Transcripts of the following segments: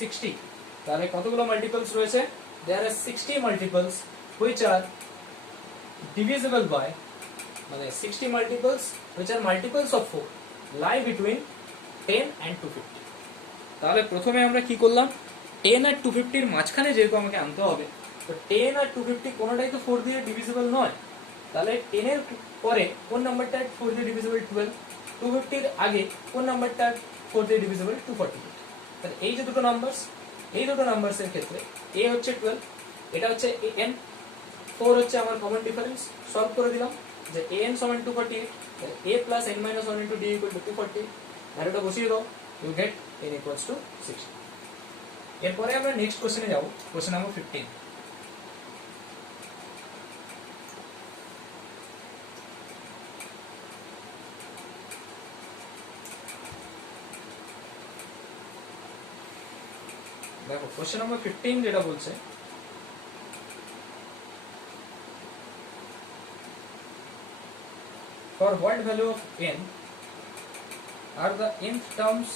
60 তাহলে কতগুলো মাল্টিপলস রয়েছে there are 60 multiples which are divisible by মানে 60 multiples which are multiples of 4 lie between 10 and 250 তাহলে প্রথমে আমরা কি করলাম 10 আর 250 এর মাঝখানে যেহেতু আমাকে আনতে হবে তো 10 আর 250 কোনোটাই তো 4 দিয়ে ডিভিজিবল নয় তাহলে 10 এর পরে কোন নাম্বারটা 4 দিয়ে ডিভিজিবল 12 250 এর আগে কোন নাম্বারটা 4 দিয়ে ডিভিজিবল 240 তাহলে এই যে দুটো নাম্বারস এর ক্ষেত্রে a হচ্ছে 12 এটা হচ্ছে an 4 হচ্ছে আমার কমন ডিফারেন্স সলভ করে দিলাম যে an সমান 248 a plus n minus 1 into d equal to 240 ভ্যালুটা বসিয়ে দাও you get n equals to 60 এরপরে আমরা নেক্সট কোশ্চেনে যাব কোশ্চেন নাম্বার 15 দেখো কোশ্চেন নাম্বার 15 যেটা বলছে for what value of n are the nth terms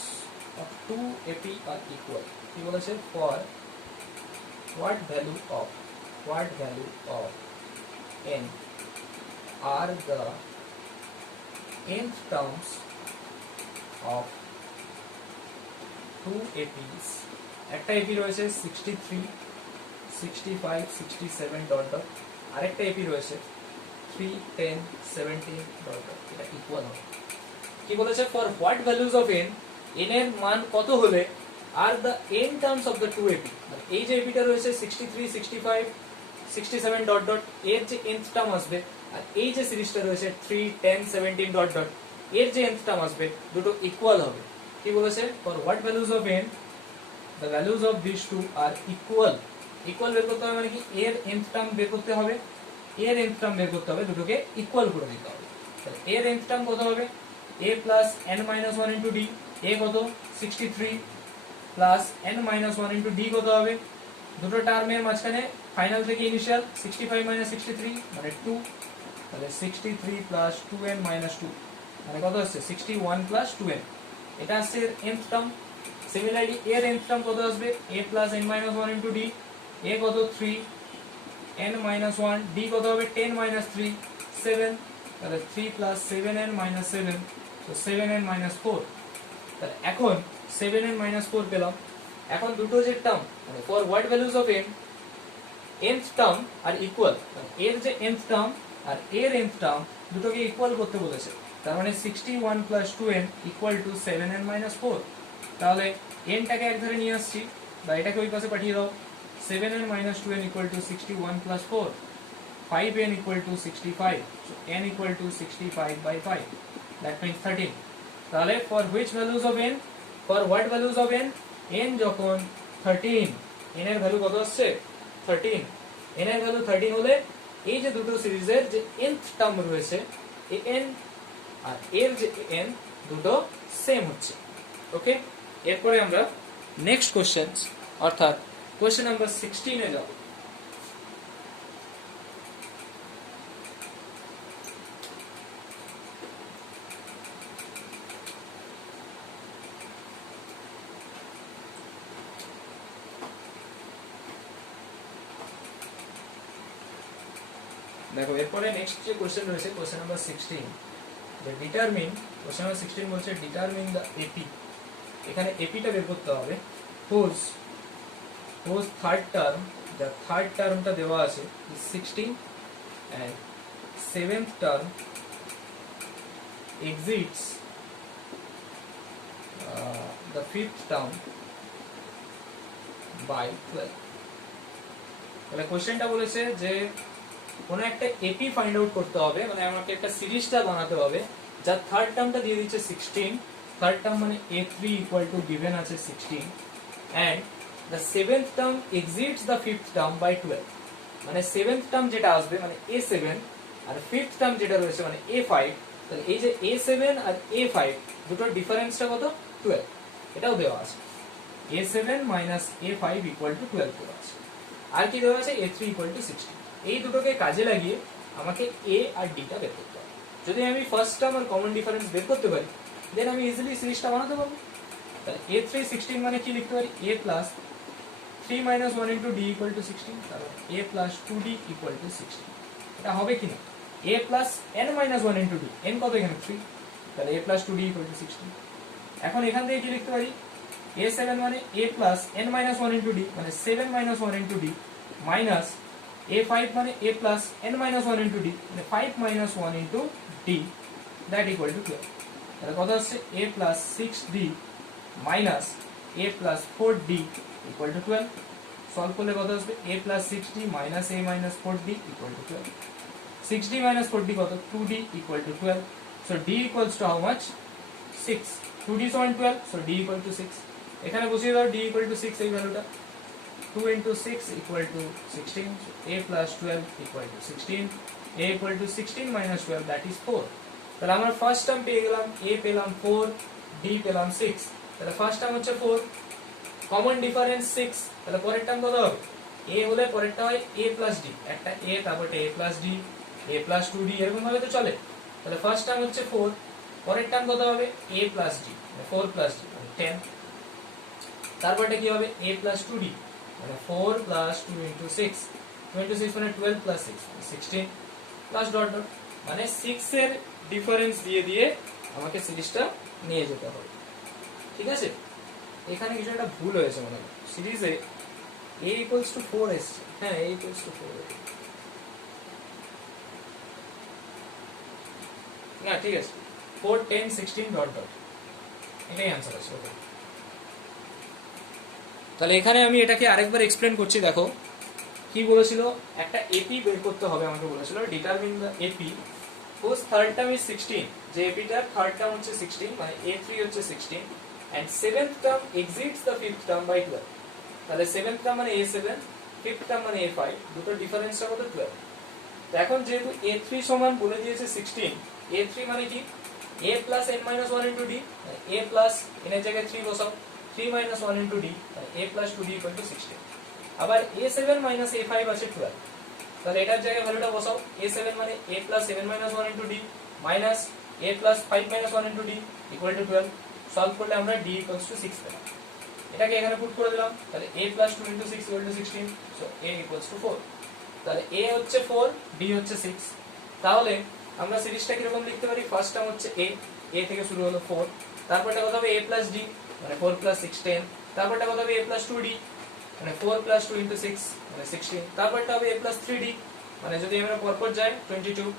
of 2ap are equal কি বলেছে for what value of n are the nth terms of 2ap's একটা ap রয়েছে 63 65 67 ডট ডট আরেকটা ap রয়েছে 3 10 17 dot dot এটা equal হবে কি বলেছে for what values of n n এর মান কত হলে আর the n terms of the 2ap মানে এই যে ap টা রয়েছে 63 65 67 ডট ডট এর যে nth টার্ম আসবে আর এই যে সিরিজটা রয়েছে 3 10 17 ডট ডট এর যে nth টার্ম আসবে দুটো ইকুয়াল হবে কি বলেছে for what values of n the values of these two are equal বের করতে হবে মানে কি এর nth টার্ম বের করতে হবে দুটোকে ইকুয়াল করে দিতে হবে তাহলে এর nth টার্ম কত হবে a plus n minus 1 into d a কত 63 plus n minus 1 into d কত হবে দুটো টার্মের মাঝখানে ফাইনাল থেকে ইনিশিয়াল 65 minus 63 মানে 2 তাহলে 63 plus 2n minus 2 মানে কত আসছে 61 plus 2n এটা আসছে এর nth টার্ম সিমিলারলি এর nth টার্ম কত আসবে a plus n minus 1 into d a কত 3 n minus 1 d কত হবে 10 minus 3 7 তাহলে 3 plus 7n minus 7 so 7n minus 4 তাহলে এখন 7n minus 4 পেলাম এখন দুটো যে টার্ম মানে for what values of n nth term are equal মানে এর যে nth টার্ম আর এর nth টার্ম দুটোকে ইকুয়াল করতে বলেছে তার মানে 61 plus 2n equal to 7n minus 4 তাহলে n টাকে এক ধারে নিয়ে আসছি বা এটাকে ওই পাশে পাঠিয়ে দাও 7n minus 2n equal to 61 plus 4 5n equal to 65 so n equal to 65 by 5 that means 13 তাহলে for which values of n for what values of n n যখন 13 n এর ভ্যালু কত আসছে 13 n এর ভ্যালু 13 হলে এই যে দুটো সিরিজের যে nth টার্ম রয়েছে এই n আর এর যে n দুটো সেম হচ্ছে ওকে এরপরে আমরা নেক্সট কোশ্চেনস অর্থাৎ কোশ্চেন নাম্বার 16 এ যাব দেখো এরপরে নেক্সট যে কোশ্চেন রয়েছে কোশ্চেন নাম্বার 16 যে ডিটারমিন কোশ্চেন নাম্বার 16 বলছে ডিটারমিন দ্য এপি এখানে এপিটা বের করতে হবে whose third term the third টার্মটা দেওয়া আছে 16 and seventh term exceeds the fifth term by 12 তাহলে কোশ্চেনটা বলেছে যে কোন একটা এপি ফাইন্ড আউট করতে হবে মানে আমাকে একটা সিরিজটা বানাতে হবে যার থার্ড টার্মটা দিয়ে দিচ্ছে 16 থার্ড টার্ম মানে a3 equal to given আছে 16 and the seventh term exceeds the fifth term by 12 মানে seventh term যেটা আসবে মানে a7 আর fifth term যেটা রয়েছে মানে a5 তাহলে এই যে a7 আর a5 দুটোর ডিফারেন্সটা কত 12 এটাও দেওয়া আছে a7 minus a5 equal to 12 দেওয়া আছে আর কি দেওয়া আছে a3 equal to 16 এই দুটোকে কাজে লাগিয়ে আমাকে a আর d টা বের করতে হবে যদি আমি ফার্স্ট টার্ম আর কমন ডিফারেন্স বের করতে পারি দেন আমি ইজিলি সিরিজটা বানাতে পারবো তাহলে a3 16 মানে কি লিখতে পারি a plus 3 minus 1 into d equal to 16, তাহলে a plus 2d equal to 16, এটা হবে কি না a plus n minus 1 into d, n কত এখানে 3, তাহলে a plus 2d equal to 16। এখন এখান থেকে কি লিখতে পারি a7 মানে a plus n minus 1 into d মানে 7 minus 1 into d minus a5 মানে a plus n minus 1 into d মানে 5 minus 1 into d that equal to 12, তাহলে কত আসছে a plus 6d minus a plus 4d equal to 12, solve করলে কত আসবে a plus 6d minus a minus 4d equal to 12, 6d minus 4d কত 2d equal to 12, so d equals to how much 6, 2d is 12, so d equal to 6, এখানে বসিয়ে দাও d equal to 6 এই ভ্যালুটা, 2 into 6 equal to 16, so a plus 12 equal to 16, a equal to 16 minus 12 that is 4, তাহলে আমরা first term পেয়ে গেলাম a পেলাম 4, d পেলাম 6, তাহলে ফার্স্ট টার্ম হচ্ছে 4, কমন ডিফারেন্স 6, তাহলে পরের টার্ম কত হবে a হলে পরেরটা হয় a plus d, একটা a তারপর a plus d a plus 2d এরকম ভাবে তো চলে, তাহলে ফার্স্ট টার্ম হচ্ছে 4, পরের টার্ম কত হবে a plus d মানে 4 plus d মানে 10, তারপরটা কি হবে a plus 2d মানে 4 plus 2 into 6, 2 into 6 মানে 12 plus 6 মানে 16 plus dot dot, মানে 6 এর ডিফারেন্স দিয়ে দিয়ে আমাকে সিরিজটা নিয়ে যেতে হবে, ঠিক আছে। এখানে কিছু একটা ভুল হয়েছে মনে হয়, সিরিজে a equals to 4 এসছে, হ্যাঁ a equals to 4 না ঠিক আছে 4 10 16 ডট ডট এটাই आंसर আছে, ওকে। তাহলে এখানে আমি এটাকে আরেকবার এক্সপ্লেন করছি, দেখো কি বলেছিল, একটা এপি বের করতে হবে আমাকে বলেছিল, determine the AP whose third term is 16, যে এপিটার থার্ড টার্ম হচ্ছে 16 মানে a3 হচ্ছে 16 and seventh term exceeds the fifth term by 12, তাহলে সেভেন্থ টার্ম মানে a7, ফিফথ টার্ম মানে a5, দুটো ডিফারেন্সটা কত 12, তো এখন যেহেতু a3 সমান বলে দিয়েছে 16, a3 মানে কি a plus n minus 1 into d, a plus n এর জায়গায় 3 বসাও, 3 minus 1 into d a plus 2d equal to 16, আবার a7 minus a5 আছে 12, তাহলে এটার জায়গায় ভ্যালুটা বসাও, a7 মানে a plus 7 minus 1 into d minus a plus 5 minus 1 into d equal to 12, solve করলে আমরা d equals to 6 পেলাম, এটাকে এখানে পুট করে দিলাম, তাহলে a plus 2 into 6 equal to 16, so a equals to 4, তাহলে a হচ্ছে 4 d হচ্ছে 6, তাহলে আমরা সিরিজটা কিরকম লিখতে পারি, ফার্স্ট টার্ম হচ্ছে a থেকে শুরু হলো 4, তারপরটা কত হবে a plus d মানে 4 plus 6 10, তারপরটা কত হবে a plus 2d মানে 4 plus 2 into 6 মানে 16, তারপরটা হবে a plus 3d মানে যদি আমরা পরপর যাই 22,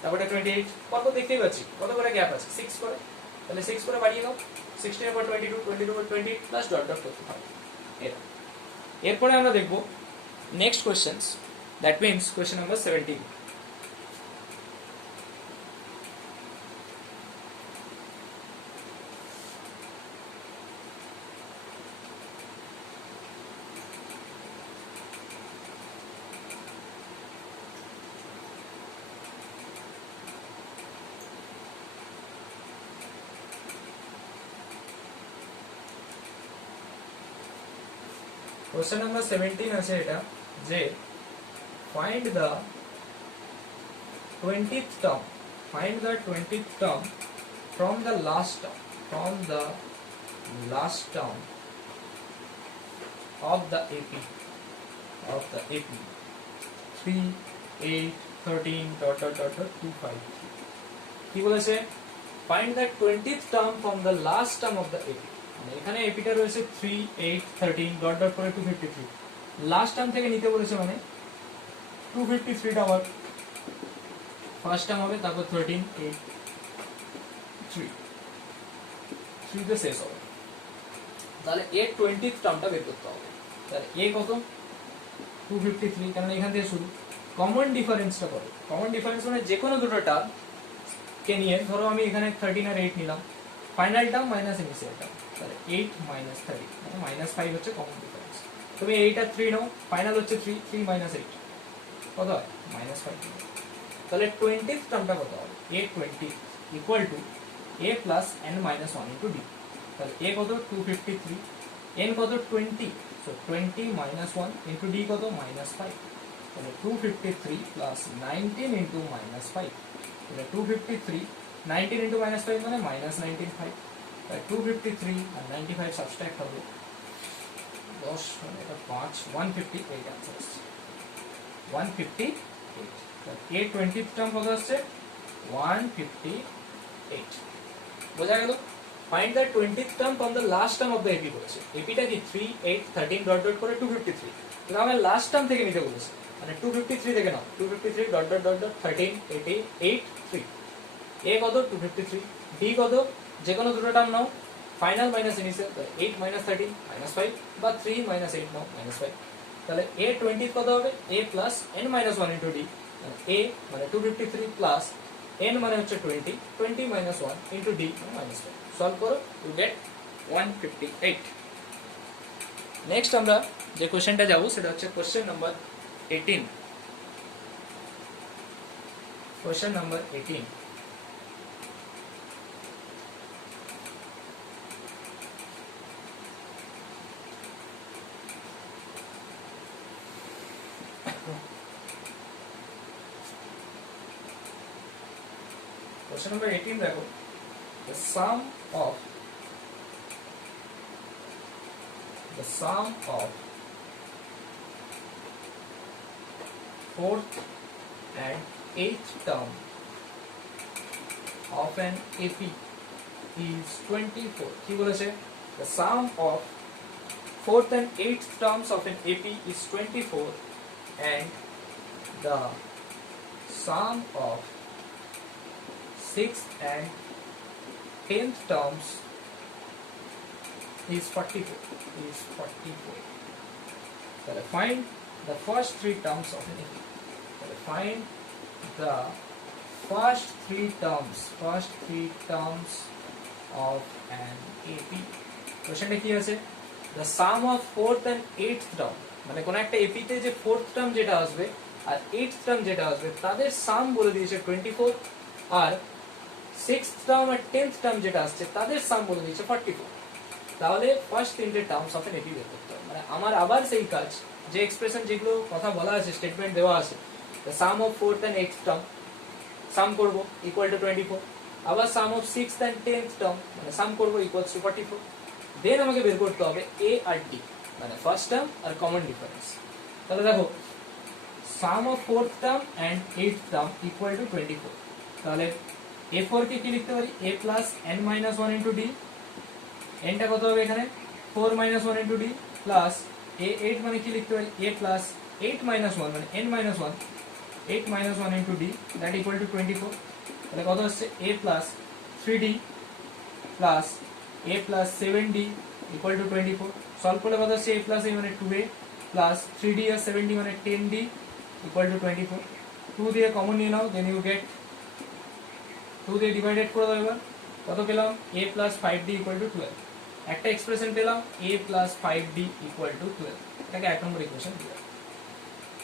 তারপরটা 28, পরপর দেখতেই পাচ্ছি কত করে গ্যাপ আছে 6 করে, তাহলে 6 করে বাড়িয়ে দাও, 16 এর পর 22 22 পর 20 প্লাস ডট ডট করতে হবে এটা। এরপরে আমরা দেখব next questions, that means question number 17। Question number 17 আছে এটা, যে find the 20th term, find the 20th term from the last term, from the last term of the AP, of the AP 3 8 13 dot dot dot dot 2 5, কি বলেছে find the 20th term from the last term of the AP, মানে এখানে এপিটা রয়েছে 3 8 13 dot dot করে 253, last term থেকে নিতে বলেছে মানে 253 টা আমার ফার্স্ট টার্ম হবে, তারপর 13 8 3 3 তে শেষ হবে, তাহলে এর 20th টার্মটা বের করতে হবে, তাহলে এ কত 253, কারণ এখান থেকে শুরু, কমন ডিফারেন্সটা কত, কমন ডিফারেন্স মানে যে কোনো দুটো টার্ম কে নিয়ে, ধরো আমি এখানে 13 আর 8 নিলাম, final term minus initial term, তাহলে 8 minus 30 মানে -5 হচ্ছে কমন ডিফারেন্স, তুমি 8 আর 3 নাও, ফাইনাল হচ্ছে 3 3 minus 8 কত হয় -5, তাহলে 20th টার্মটা কত হবে a20 equal to a plus n minus 1 into d, তাহলে a কত 253, n কত 20, so 20 minus 1 into d কত -5, তাহলে 253 plus 19 into -5, তাহলে 253 19 into -5 মানে -19 5, 253 আর 95 সাবস্ট্রাক্ট হবে 10 মানে এটা 5 158 आंसर আসছে 158 a 20th টার্ম কত আসছে 158 বোঝা গেল find the 20th term from the last term of the AP বলেছে এপিটা কি 3 8 13 ডট ডট করে 253 কিন্তু আমরা লাস্ট টার্ম থেকে নিতে বলেছে মানে 253 থেকে নাও 253 dot dot dot dot 13 88 3 a কত 253 b কত যে কোনো দুটো টার্ম নাও final minus initial 8 minus 13 minus 5 বা 3 মাইনাস 8 নাও মাইনাস 5 তাহলে a 20 কত হবে a plus n minus 1 into d a মানে 253 প্লাস n মানে হচ্ছে 20 20 minus 1 into d minus 5 solve করো ইউ গেট 158 নেক্সট আমরা যে কোশ্চেনটা যাব সেটা হচ্ছে question number 18 question number 18 Question number 18 देखो the sum of fourth and eighth term of an AP is 24 কি বলেছে the sum of fourth and eighth terms of an AP is 24 and the sum of sixth and 10th terms is 44. So find the first three terms of an AP. So find the first three terms of an AP. Question কি আছে? The sum of fourth and eighth term. মানে কোন একটা AP তে যে fourth term যেটা আসবে আর eighth term যেটা আসবে তাদের সাম বলে দিয়েছে 24 আর সিক্সথ টার্ম আর 10th টার্ম যেটা আসছে তাদের সাম বলে দিয়েছে 44 তাহলে ফার্স্ট তিনটে টার্মস অফ এন এপি বের করতে হবে মানে আমার আবার সেই কাজ যে এক্সপ্রেশন যেগুলো কথা বলা আছে স্টেটমেন্ট দেওয়া আছে the sum of fourth and eighth term সাম করব ইকুয়াল টু 24 আবার sum of sixth and 10th term মানে সাম করব ইকুয়ালস টু 44 দেন আমাকে বের করতে হবে a আর d মানে ফার্স্ট টার্ম আর কমন ডিফারেন্স তাহলে দেখো sum of fourth term and eighth term equal to 24 তাহলে a4 কে কি লিখতে পারি a plus n minus 1 into d n টা কত হবে এখানে 4 minus 1 into d plus a8 মানে কি লিখতে পারি a প্লাস 8 মাইনাস 1 মানে n minus 1 8 minus 1 into d that equal to 24 তাহলে কত হচ্ছে a plus 3d plus a plus 7d equal to 24 solve করলে কত হচ্ছে a প্লাস a মানে 2a প্লাস 3d আর 7d মানে 10d ইকুয়াল টু 24 2 দিয়ে কমন নিয়ে নাও দেন ইউ গেট 2 দিয়ে ডিভাইডেড করে দাও এবার কত পেলাম a plus 5d equal to 12 একটা এক্সপ্রেশন পেলাম a plus 5d equal to 12 এটাকে এক নম্বর ইকুয়েশন দিলাম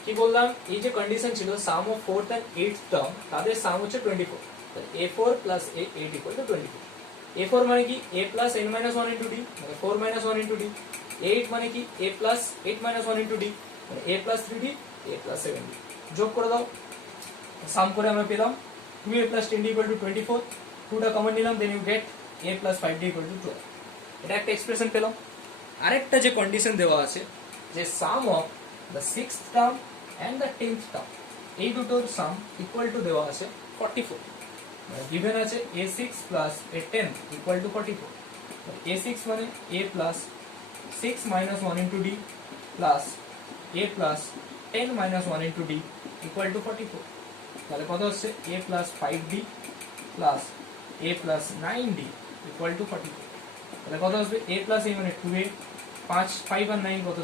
কি বললাম এই যে কন্ডিশন ছিল sum of fourth and eighth term তাদের সাম হচ্ছে 24 তাহলে a4 plus a8 equal to 24 a4 মানে কি a plus n minus 1 into d মানে 4 মাইনাস 1 ইনটু d a8 মানে কি a plus 8 minus 1 into d মানে a plus 3d a plus 7d যোগ করে দাও সাম করে আমরা পেলাম 2a plus 10d equal to 24 2টা কমন নিলাম then you get a plus 5d equal to 12 এটা একটা এক্সপ্রেশন পেলাম আরেকটা যে কন্ডিশন দেওয়া আছে যে sum of the sixth term and the 10th term এই দুটোর সাম ইকুয়াল টু দেওয়া আছে 44 মানে গিভেন আছে a6 plus a10 equal to 44 a6 মানে a plus 6 minus 1 into d plus a plus 10 minus 1 into d equal to 44 তাহলে কত হচ্ছে a plus 5d plus a plus 9d equal to 44 তাহলে কত আসবে a plus a মানে 2a 5 আর 9 কত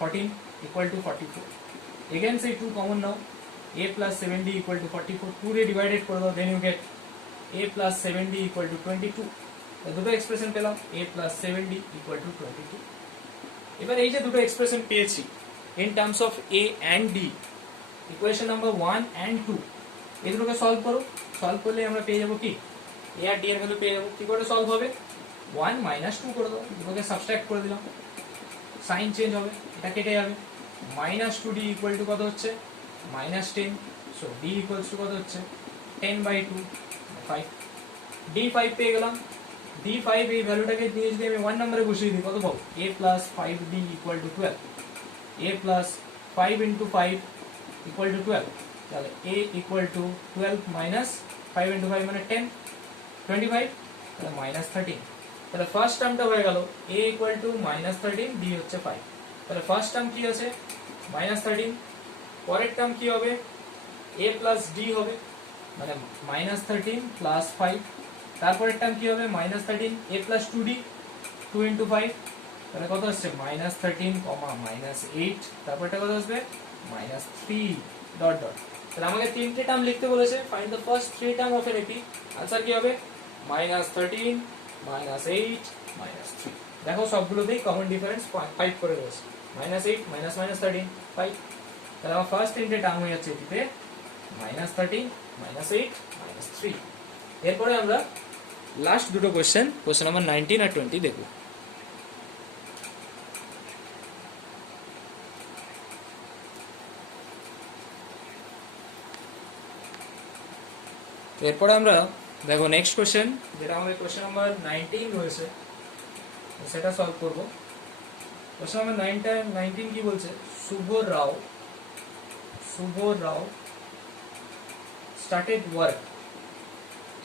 14 equal to 44 again say 2 common now a plus 7d equal to 44 2 দিয়ে divided করে দাও then you get a plus 7d equal to 22 দুটো expression পেলাম a plus 7d equal to 22 এবার এই যে দুটো এক্সপ্রেশন পেয়েছি in terms of a and d equation number 1 and 2 এই দুটোকে সলভ করো সলভ করলে আমরা পেয়ে যাব কি a আর d এর ভ্যালু পেয়ে যাব কি করে সলভ হবে 1 মাইনাস 2 করে দাও দুটোকে সাবট্রাক্ট করে দিলাম সাইন চেঞ্জ হবে এটা কেটে যাবে মাইনাস 2d ইকুয়াল টু কত হচ্ছে minus 10 so d equals to কত হচ্ছে 10/2 5 d 5 পেয়ে গেলাম d5 এই ভ্যালুটাকে দিয়ে যদি আমি 1 নম্বরে বসিয়ে দিই কত পাবো a plus 5d equal to 12 a plus 5 into 5 equal to 12 তাহলে a equal to 12 minus 5 into 5 মানে 10 25 তাহলে minus 13 তাহলে ফার্স্ট টার্মটা হয়ে গেল a equal to minus 13 d হচ্ছে 5 তাহলে ফার্স্ট টার্ম কি আছে minus 13 পরের টার্ম কি হবে a plus d হবে মানে minus 13 plus 5 তারপরের টার্ম কি হবে minus 13 a plus 2d 2 into 5 তাহলে কত আসছে minus 13 minus 8 তারপরটা কত আসবে minus 3 ডট ডট তাহলে আমাকে তিনটে টার্ম লিখতে বলেছে find the first three term of an AP answer কি হবে minus 13 minus 8 minus 3 দেখো সবগুলোতেই কমন ডিফারেন্স 5 করে রয়েছে minus 8 minus minus 13 5 তাহলে আমার ফার্স্ট তিনটে টার্ম হয়ে যাচ্ছে এটিতে minus 13 minus 8 minus 3 এরপরে আমরা লাস্ট দুটো কোশ্চেন নাম্বার 19 আর 20 দেখব এরপরে আমরা দেখো নেক্সট কোশ্চেন যেটা আমাদের কোশ্চেন নাম্বার 19 রয়েছে সেটা সলভ করব কোশ্চেন নাম্বার 19 কি বলছে শুভ রাও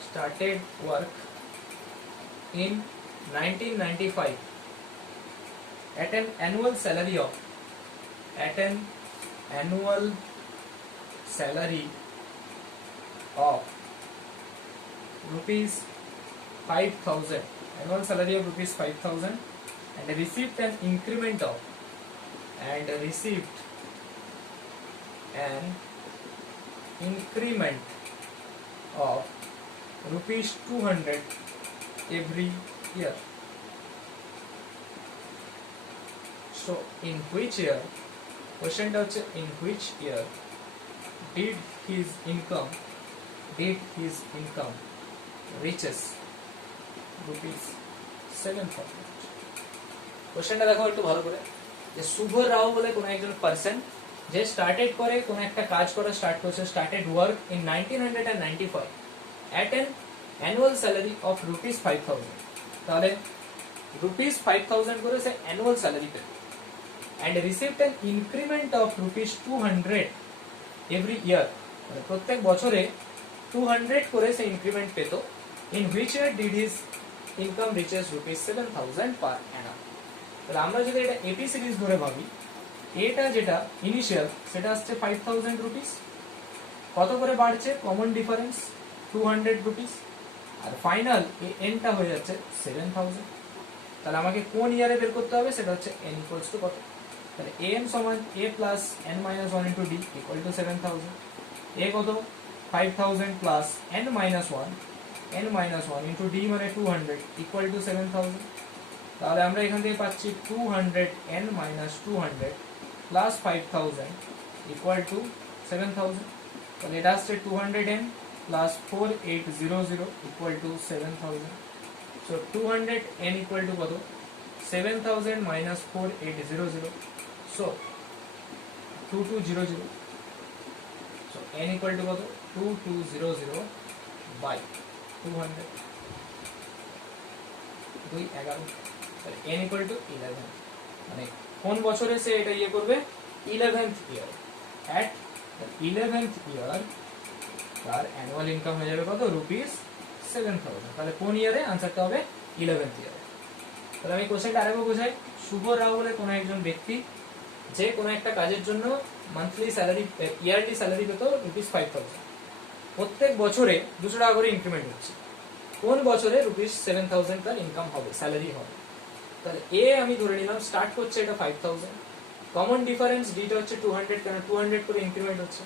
started work in 1995 at an annual salary of rupees 5,000 annual salary of rupees 5,000 and received an increment of rupees 200 every year. So in which year question in which year did his income reaches rupees 7,000 কোশ্চেনটা দেখো একটু ভালো করে যে শুভ রাও বলে কোন একজন person যে স্টার্টেড করে কোন একটা কাজ করা স্টার্ট করছে started work in 1995 at an annual salary of rupees 5,000 তাহলে rupees 5,000 করে সে annual salary পেত and received an increment of rupees 200 every year মানে প্রত্যেক বছরে 200 করে সে ইনক্রিমেন্ট পেত in which year did his income reaches rupees 7,000 per annum তাহলে আমরা যদি এটা এপি সিরিজ ধরে ভাবি এটা যেটা ইনিশিয়াল সেটা আসছে 5,000 রুপিস কত করে বাড়ছে কমন ডিফারেন্স 200 রুপিস আর ফাইনাল এনটা হয়ে যাচ্ছে 7,000 তাহলে আমাকে কোন ইয়ারে বের করতে হবে সেটা হচ্ছে n ইকুয়ালস টু কত তাহলে an সমান a plus n minus 1 into d equal to 7,000 a কত 5,000 plus n minus 1 into d মানে 200 ইকুয়াল টু 7,000 তাহলে আমরা এখান থেকে পাচ্ছি 200 n minus 200 plus 5,000 equal to 7,000 তাহলে এটা আসছে 200 n plus 4800 equal to 7,000 so 200 n equal to কত 7,000 minus 4800 so 2200 so n equal to কত 2200 by 200 211 তাহলে n equal to 11 মানে কোন বছরে সে এটা ইয়ে করবে 11th year at the 11th year তার অ্যানুয়াল ইনকাম হয়ে যাবে কত রুপিস 7,000 তাহলে কোন ইয়ারে आंसरটা হবে 11th ইয়ারে তাহলে আমি কোশ্চেনটা আরেকবার বোঝাই শুভ রাও বলে কোন একজন ব্যক্তি যে কোন একটা কাজের জন্য মান্থলি স্যালারি ইয়ারলি স্যালারি পেত রুপিস 5,000 প্রত্যেক বছরে 200 টাকা করে ইনক্রিমেন্ট হচ্ছে কোন বছরে রুপিস 7,000 তার ইনকাম হবে স্যালারি হবে তাহলে এ আমি ধরে নিলাম স্টার্ট করছে এটা 5,000 কমন ডিফারেন্স ডিটা হচ্ছে 200 কারণ 200 করে ইনক্রিমেন্ট হচ্ছে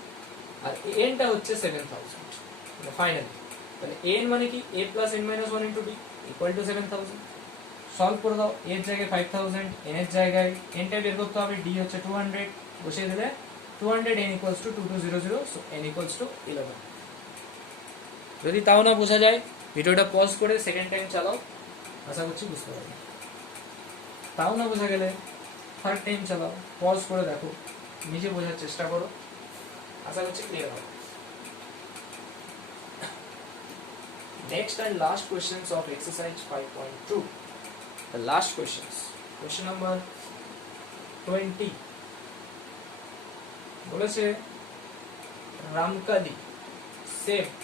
আর n টা হচ্ছে 7,000 মানে ফাইনালি তাহলে n মানে কি a plus n minus 1 into d equal to 7,000 solve করে দাও a এর জায়গায় 5,000 n এর জায়গায় n টা বের করতে হবে d হচ্ছে 200 বসিয়ে দিলে 200 n equals to 2200 so n equals to 11 যদি তাও না বোঝা যায় ভিডিওটা পজ করে সেকেন্ড টাইম চালাও আশা করছি বুঝতে পারবে তাও না বোঝা গেলে থার্ড টাইম চালাও পজ করে দেখো নিজে বোঝার চেষ্টা করো আশা করছি ক্লিয়ার হবে Next and last questions of exercise 5.2. The last questions. Question number 20. বলেছে Ramkali saved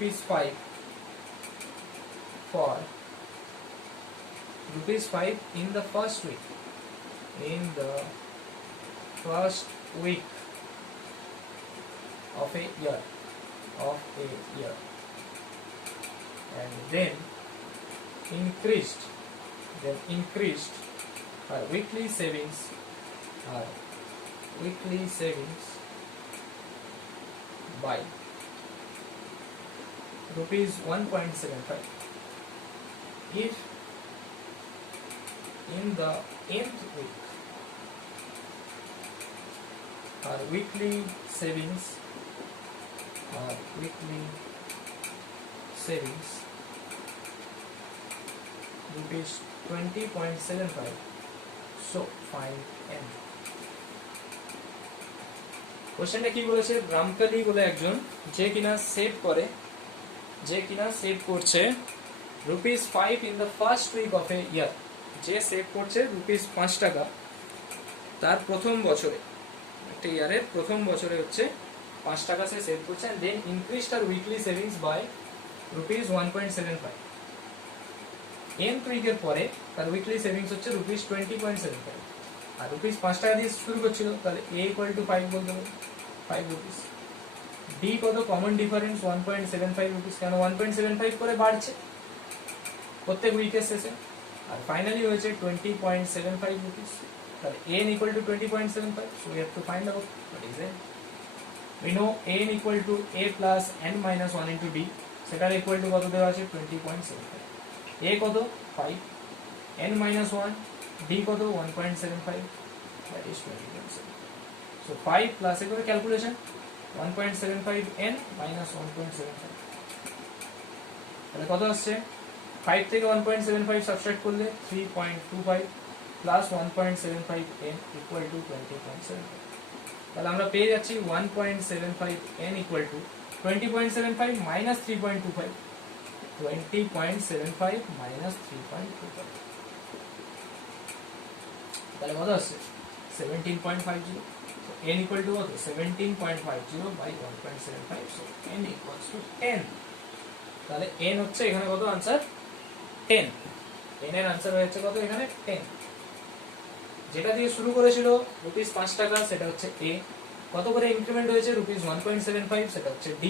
₹5 for ₹5 in the first week. Of a year, and then increased her weekly savings by ₹1.75. If in the nth week her weekly savings ₹20.75, so find n. কোশ্চেনটা কি বলেছে, রামকালি বলে একজন যে কিনা save করছে ₹5 in the first week of a year, যে save করছে ₹5 তার প্রথম বছরে, একটা ইয়ারের প্রথম বছরে হচ্ছে ₹5 সে সেভ করছে, and then increased her weekly savings by ₹1.75. nth উইকের পরে তার উইকলি সেভিংস হচ্ছে ₹20.75, আর ₹5 দিয়ে শুরু করছিল, তাহলে a equal to 5 বলতে হবে, 5 rupees. d কত, কমন ডিফারেন্স 1.75 rupees, কেন 1.75 করে বাড়ছে প্রত্যেক উইকের শেষে, আর ফাইনালি হয়েছে 20.75 rupees. তাহলে n equal to 20.75, so we have to find out what is n. We know n equal to a plus n minus 1 into d, সেটার equal to কত দেওয়া আছে 20.75. a কত 5, n minus 1, d কত 1.75, that is 20.75. So 5 plus a করে calculation 1.75 n minus 1.75, তাহলে কত আসছে, 5 থেকে 1.75 সাবট্রাক্ট করলে 3.25 plus 1.75 n equal to 20.75. তাহলে আমরা পেয়ে যাচ্ছি 1.75 n equal to 20.75 minus 3.25, 20.75 minus 3.25, তাহলে কত আসছে 17.50. so n equal to কত 17.50 by 1.75, so n equals to 10. তাহলে n হচ্ছে এখানে কত আনসার 10, n এর আনসার হচ্ছে কত এখানে 10. যেটা দিয়ে শুরু করেছিল ₹5 সেটা হচ্ছে a, কত করে ইনক্রিমেন্ট হয়েছে ₹1.75 সেটা হচ্ছে d,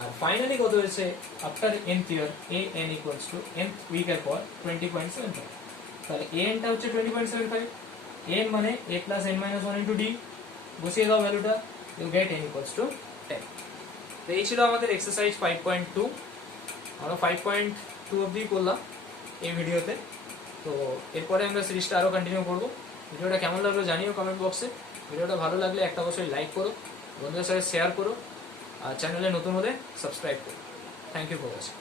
আর ফাইনালি কত হয়েছে after nth year a n equals to nth উইকের পর 20.75. তাহলে a n টা হচ্ছে 20.75, n মানে a plus n minus 1 into d, বসিয়ে দাও ভ্যালুটা, you get n equals to 10. তো এই ছিল আমাদের এক্সারসাইজ 5.2. আমরা 5.2 অবধি করলাম এই ভিডিওতে, তো এরপরে আমরা সিরিজটা আরো কন্টিনিউ করবো. ভিডিওটা কেমন লাগলো জানিও কমেন্ট বক্সে. ভিডিওটা ভালো লাগলে একটা অবশ্যই লাইক করো, বন্ধুদের সাথে শেয়ার করো, আর চ্যানেলে নতুন হলে সাবস্ক্রাইব করো. Thank you for watching.